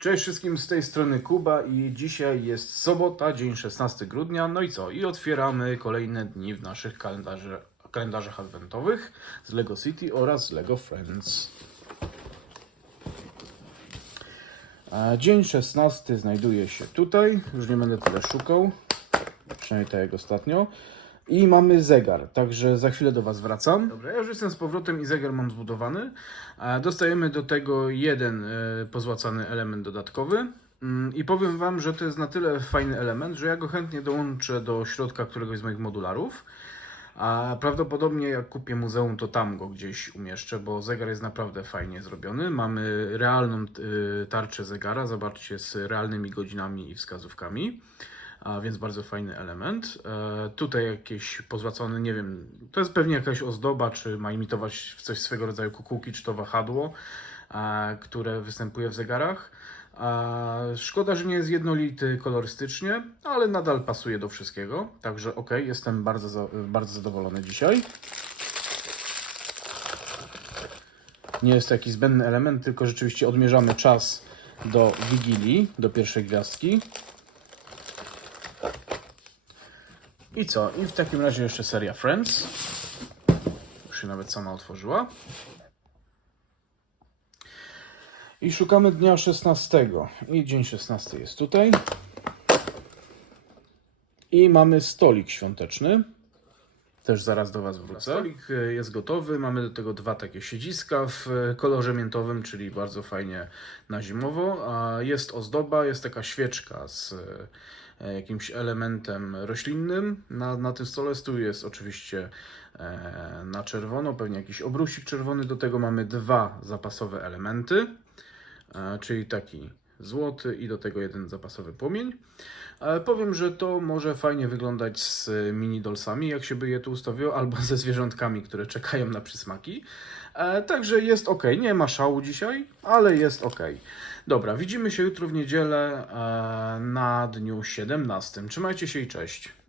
Cześć wszystkim z tej strony Kuba i dzisiaj jest sobota, dzień 16 grudnia. No i co? I otwieramy kolejne dni w naszych kalendarzach adwentowych z Lego City oraz z Lego Friends. Dzień 16 znajduje się tutaj. Już nie będę tyle szukał. Przynajmniej tak jak ostatnio. I mamy zegar, także za chwilę do Was wracam. Dobra, ja już jestem z powrotem i zegar mam zbudowany. Dostajemy do tego jeden e, pozłacany element dodatkowy. Mm, I powiem Wam, że to jest na tyle fajny element, że ja go chętnie dołączę do środka któregoś z moich modularów. A prawdopodobnie jak kupię muzeum, to tam go gdzieś umieszczę, bo zegar jest naprawdę fajnie zrobiony. Mamy realną y, tarczę zegara, zobaczcie, z realnymi godzinami i wskazówkami. Więc bardzo fajny element. E, tutaj jakieś pozłacone, nie wiem, to jest pewnie jakaś ozdoba, czy ma imitować coś swego rodzaju kukułki, czy to wahadło, e, które występuje w zegarach. E, szkoda, że nie jest jednolity kolorystycznie, ale nadal pasuje do wszystkiego. Także ok, jestem bardzo, bardzo zadowolony dzisiaj. Nie jest to jakiś zbędny element, tylko rzeczywiście odmierzamy czas do Wigilii, do pierwszej gwiazdki. I co? I w takim razie jeszcze seria Friends. Już się nawet sama otworzyła. I szukamy dnia 16. I dzień 16 jest tutaj. I mamy stolik świąteczny. Też zaraz do Was wrócę. Stolik e, jest gotowy. Mamy do tego dwa takie siedziska w e, kolorze miętowym, czyli bardzo fajnie na zimowo. A jest ozdoba, jest taka świeczka z jakimś elementem roślinnym na, na tym stole. Stół jest oczywiście e, na czerwono, pewnie jakiś obrusik czerwony. Do tego mamy dwa zapasowe elementy, e, czyli taki złoty i do tego jeden zapasowy płomień. E, Powiem, że to może fajnie wyglądać z mini dolsami, jak się by je tu ustawiło, albo ze zwierzątkami, które czekają na przysmaki. E, Także jest ok. Nie ma szału dzisiaj, ale jest ok. Dobra, widzimy się jutro w niedzielę e, na dniu 17. Trzymajcie się i cześć.